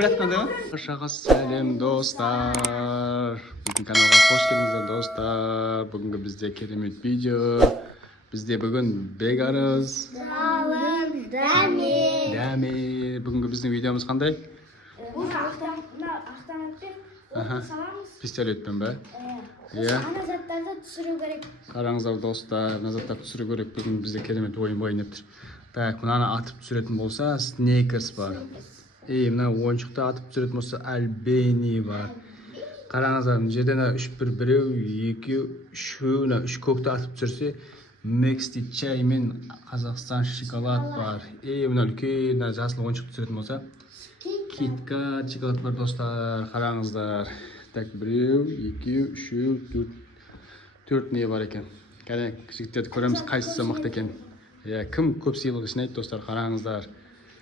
Братан, Шаға сәлем достар. Біздің каналға қош келдіңіздер достар. Бүгінгі бізде керемет видео. Бізде бүгін Бекарыс. Дамир. Бүгінгі біздің видеомыз қандай? Пистолетпен бе? Ана заттарды түсіру керек. Қараңыздар достар, ана заттарды түсіру керек. Бүгін бізде керемет ойын ойнап. Так, мынаны атып түсіретін болса, Снейкерс бар. Мына ойыншықты атып түсіретін болса, Альбени бар. Қараңыздар, жерден 3-1 біреу, 2-3, 3 көкті атып түсірсе, Мексти чай мен Қазақстан шоколад бар. Мына үлкен жасыл ойыншық түсіретін болса, Киткат шоколад бар достар. Қараңыздар. Так, біреу, 2, 3, 4 не бар екен. Кәне, жігіттерді көреміз, қайсысы мықты екен. Кім көп сыйлық жинайды достар, қараңыздар.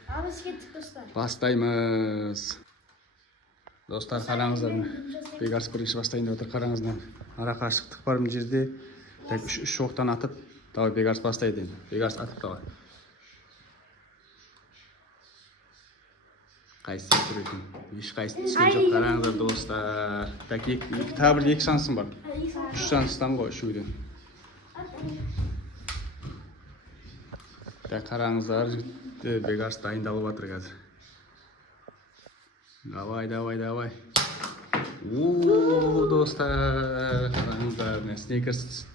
Абыз кеттік достар. Бастаймыз. Достар, қараңыздар. Бекарыс бірінші бастайын деп отыр, қараңыздар. Ара қашықтық бар мына жерде. Так, 3 оқтан атып, давай Бекарыс бастайды. Бекарыс атып давай. Қайсы түсіретін? Еш қайсы түскен жоқ, қараңыздар достар. Так, тағы бір 2 шансың бар. 3 шанстан ғой, 3-ден. Так, қараңыздар, Бекарыс дайындалып жатыр қазір. Давай. Достар, қараңыздар, Снейкерс.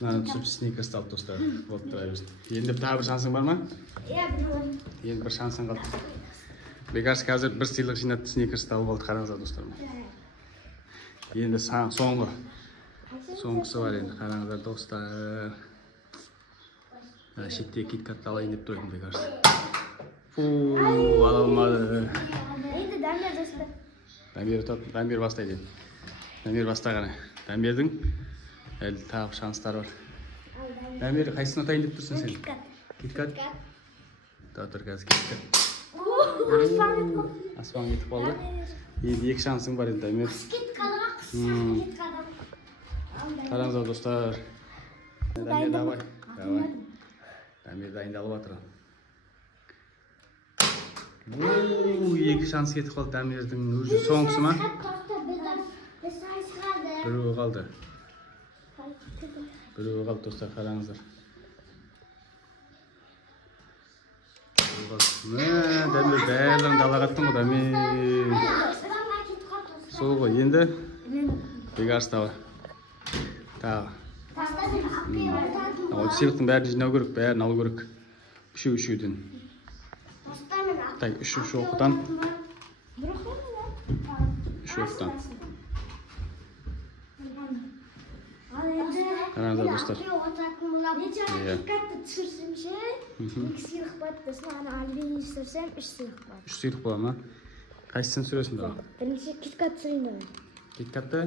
Мынаны түсіп Снейкерсті алып достар. Болып тұра берсін. Енді тағы бір шансың бар ма? Енді бір шансың қалды. Бекарыс қазір бір сыйлық жинатты, Снейкерсті алып алды, қараңыздар достар. Енді соңғысы бар енді, қараңыздар достар. Шетте Киткатты алайын деп тұр екен Бекарыс. Ала алмады. Енді Дамир достар. Дамир бастайды. Дамир бастағаны. Дамирдің әлі тағы шанстары бар. Дамир, қайсысын атайын деп тұрсың сен? Киткат? Тұр қазір Киткат. Аспан кетіп қалды. Енді 2 шансың бар енді Дамир. Қараңыздар достар. Дамир, давай. Дамир дайындалып жатыр. 2 шанс кетіп қалды Дамирдің. Өзі соңғысы ма? Біреуі қалды. Достар, қараңыздар. Дамир бәрлігін далағаттың ғой, Дамир. Сол ғой, енді Бекарыс тағы. Сыйлықтың бәрін жинау керек, бәрін алу керек. 3-3-ден. Так, 3 оқыдан. 3 оқыдан. Қараңыздар достар. Киткатты түсірсемше, 2 сыйлық болады досын, ана Альбени түсірсем 3 сыйлық болады. 3 сыйлық болады ма? Қайсысын түсіресің да? Бірінші Киткат түсірейін да. Киткатты?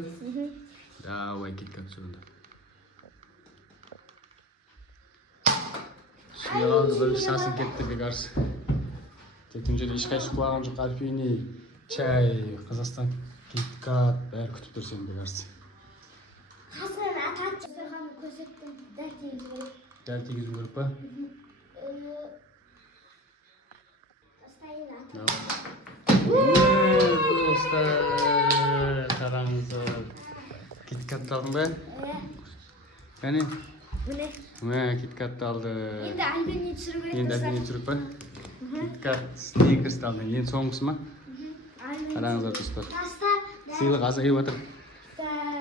Давай, Киткат түсірінді. Сұйалды бірінші шасын кетті Бекарыс. Тектен жерде ешқайсы құлаған жоқ, Альбени, чай, Қазақстан, Киткат, бәрі күтіп тұрсен Бекарыс. Қазір атат жасырғаны көрсеттім, дәл тегізу керек. Дәл тегізу керек па? Тастайын атат. Достар, қараңыздар. Киткатты алдың ба? Кәне? Киткатты алды. Енді Альбени түсіру керек. Енді Альбени түсіріп па? Киткат, Снейкерсті алды. Енді соңғысы ма? Қараңыздар достар. Сыйлық азайып жатыр.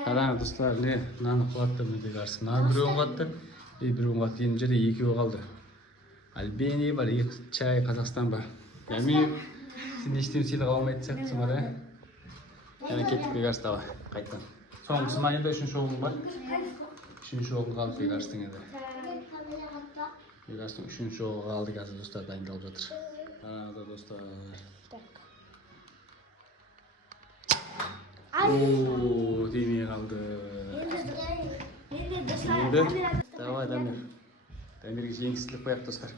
Қараңыз достар, мынаны құлатты Бекарыс. Мынаны біреуін құлатты, біреуін құлатты. Енді жерде 2 қалды. Альбени бар, чай, Қазақстан бар. Дамир, сен ештен сыйлық алмайды сияқтысың бар, Яна кеттік Бекарыс тағы, қайттан. Соңғысы ма енді 3-ші оғың бар? 3-ші оғың қалды Бекарыстың енді. Бекарыстың 3-ші оғы қалды қазір достар, дайындалып жатыр. Қараңыздар достар. Демей қалды. Енді, давай Дамир. Дамирге жеңсіздік қояқ достар.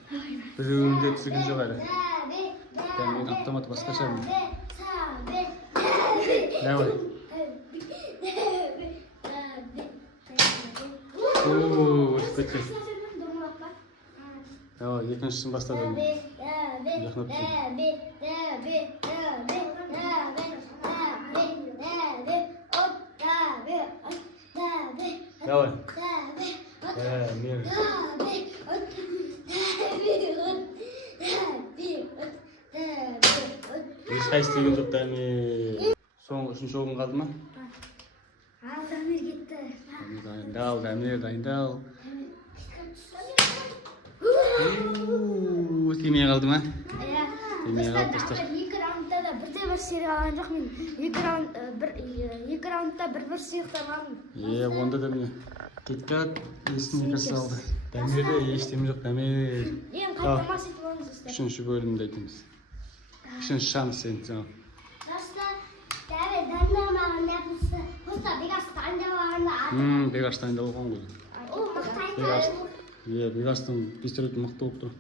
Біреуінде түсірген жоқ әлі. Дамир автоматы басқаша ма? Давай. Өшіп кеткен. Давай, екіншісін бастады. Давай. Мир. Ешқайсы деген жоқ дәме. Соңғы үшінші орын қалды ма? Дамир кетті. Дайындал, Дамир, дайындал. Тимей қалды ма? Тимей қалды достар. Екі раундта да бірде-бір сыйға алған жоқ мен. Екі раундта бір сыйықтан алдым. Онда да міне. Кеткат есіне кірсе алды. Дамирде ештеме жоқ, Дамир. Ең қайтамас етіп алыңыз достар. Үшінші бөлімді айтамыз. Үшінші шанс сен жаңа. Бегаш дайындалып алған ғой. О, мақтайды. Бегастың пистолеті мықты болып тұр.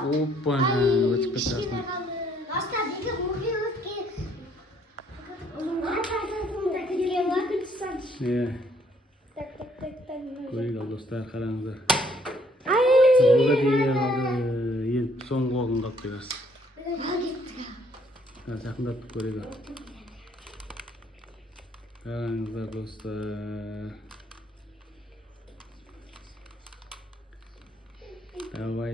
Опа, өтіп кетті астына. Көрейік ал достар, қараңыздар. Оға дейін алды. Енді соңғы оғын қалып Бегас. Жақындаттық көрейік ал. Қараңыздар достар. Давай.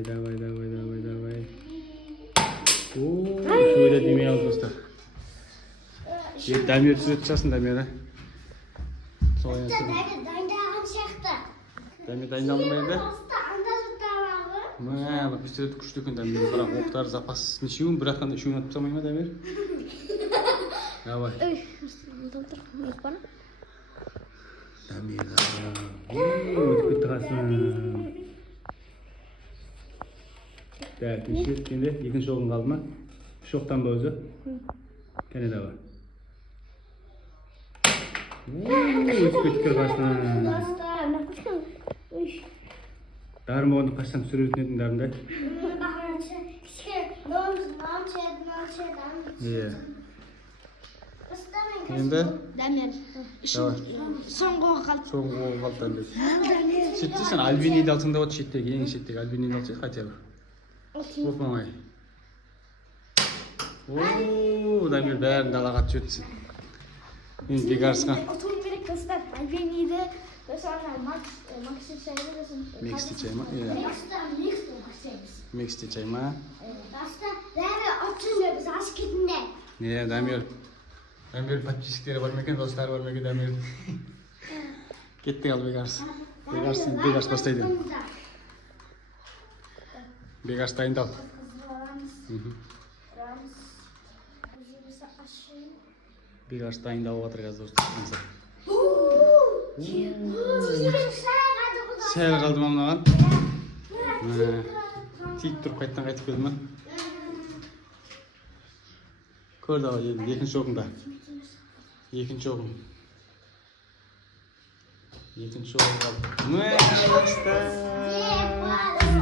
Şöyle demeye al dostlar. Damir süreteceksin Damir'e. Damir dayındaldı mı evde? Bak bir süret kuştu kun Damir. Bırak oktar zapasını şiun bırakan da şiun atıp samayım mı Damir? Давай. Damir ötüp bitti kalsın. Так, енді екінші оғын қалды ма? Үш оқтан ба өзі? Кәне давай. Өтіп кетті қасынан. Дарын болғанда қашсам түсіретін едің дарындай? Енді? Дамир. Соңғы оғы қалды. Соңғы оғы қалды Дамир. Сөйтті сен Альбиниді алсың да от шеттегі, ең шеттегі Альбиниді алсың хотя бы. Опамай. Дамир бәрін далаға түсетсін. Енді Бегарсқа. Отуым керек достар. Альбиниді, Макси чайы десін. Мексти чай ма? Мексти чай ма? Біз ас кетінде. Дамир. Дамир подписчиктері бар ма екен, достары бар ма екен Дамир? Кеттік ал Бегарс. Бегарс бастайды. Бегаш дайындал. Бегаш дайындалып жатыр қазір достар. Сәл қалды ма мынаған? Тиіп тұрып қайттан қайтып келді ма? Көрді ау енді екінші оғында. Екінші оғын. Екінші оғын қалды.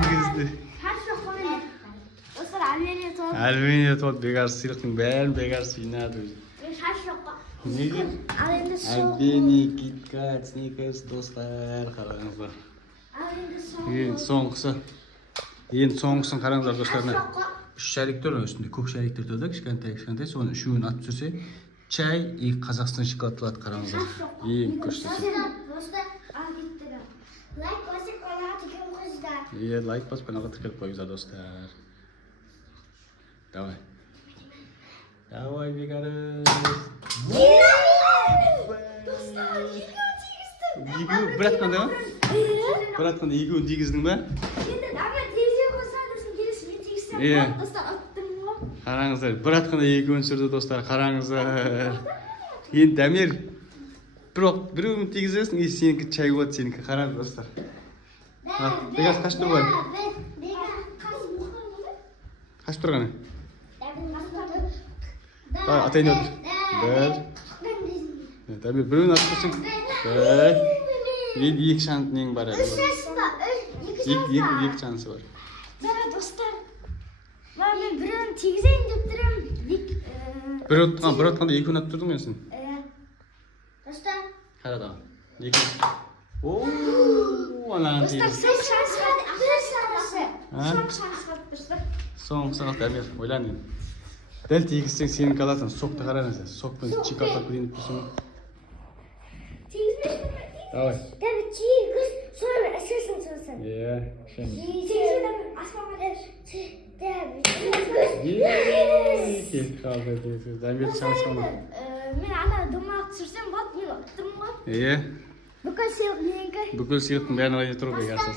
Кіргізді. Альбиния тот Бегарс сыйлықтың бәрін Бегарс жинады өзі. Неге? Альбиния, Киткат, Сникерс достар қараңыздар. Енді соңғысы. Енді соңғысын қараңыздар достарына. Үш шәріктер үстінде көк шәріктер тұрды, кішкентай. Соны үшеуін атып жүрсе, чай и Қазақстан шоколады қараңыздар. Ең күштісі. Лайк басып, қанаға тіркеліп қойыңыздар достар. Давай. Давай, Бегарс. Бір атқанда ма? Бір атқанда екеуін тигіздің ба? Қараңыздар, бір атқанда екеуін сүрді достар, қараңыздар. Енді Дамир, біреуін тигізесің, сенікі чай болады, сенікі қараңыз достар. Бегарс қаш тұр бар? Қаш тұрғаны? Атайын өтір. Бір. Дамир, біреуін атып тұрсың. Бір. Енді екі шанс нең бар әлі. Екі шансы бар. Достар, мен біреуін тигізейін деп тұрым. Бір отқанда екеуін атып тұрдың менсің? Достар. Қара да. Екі. Анаған тигіз. Достар, соң шанс қалды. Соң шанс қалды достар. соңғы сағат Дамир, ойлан енді. Дәл тигізсең сенің қаласың, соқты қараңыз. Сокпен чик атап кетейін деп тұрсың. Давай. Дәбі тигіз, sonra әсесін сұрсын. Иә, кішкене. Тигіз, аспанға дәбі Кел қалды тигіз. Дамир шансқаны. Мен ана домалақ түсірсем болады, мен ұттым ғой. Иә. Бүкіл сыйлық менікі. Бүкіл сыйлықтың бәрін ойда тұру керек асас.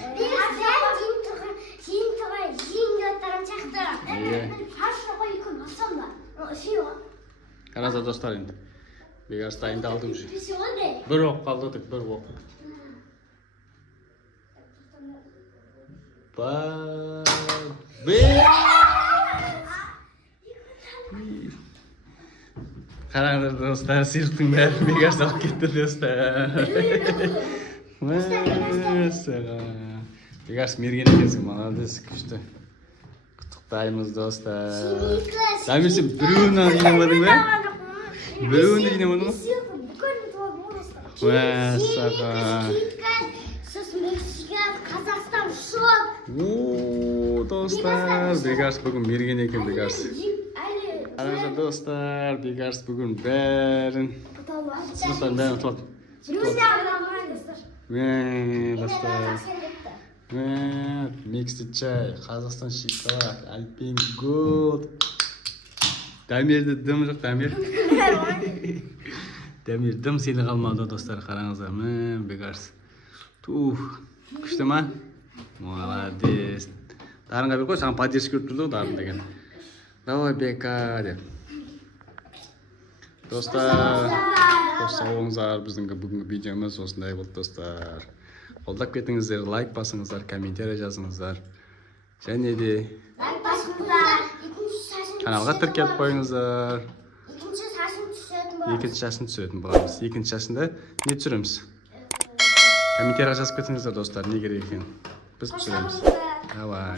Сен тұрған жеңге оттаған шақты. Иә. Парша қой күн асам да. Сыйлық. Қараса достар енді. Бекарыс дайындалды уже. Сыйлық не? Бір оқ қалдырдық, бір оқ. Қараңдар достар, сыйлықтың бәрін Бекарыс алып кетті достар. Мәссаған. Бекарыс мерген екенсің, молодец, күшті. Құттықтаймыз достар. Дамир, сен біреуін жинамадың ба? Біреуін де жинамадың ба? Мәссаған. Сосын Мексика, Қазақстан, шок. Ооо, достар, Бекарыс бүгін мерген екен Бекарыс. Қараңыздар достар, Бекарыс бүгін бәрін сыйлықтардың бәрін ұтылады. Достар. Миксті чай, Қазақстан шоколад, Альпен Голд. Дамирді дым жоқ, Дамир. Дамир дым сені қалмады достар, қараңыздар. Бекарыс. Күшті ма? Молодец. Дарынға бер қой, саған поддержка көріп тұрды ғой, Дарын деген. Давай, Бека деп. Достар, сау болыңыздар, біздің бүгінгі видеомыз осындай болды достар. Қолдап кетіңіздер, лайк басыңыздар, комментарий жазыңыздар. Және де каналға тіркеліп қойыңыздар. Екінші шашын түсіретін боламыз. Екінші шашында не түсіреміз? Комментарийға жазып кетіңіздер достар, не керек екен. Біз түсіреміз. Давай.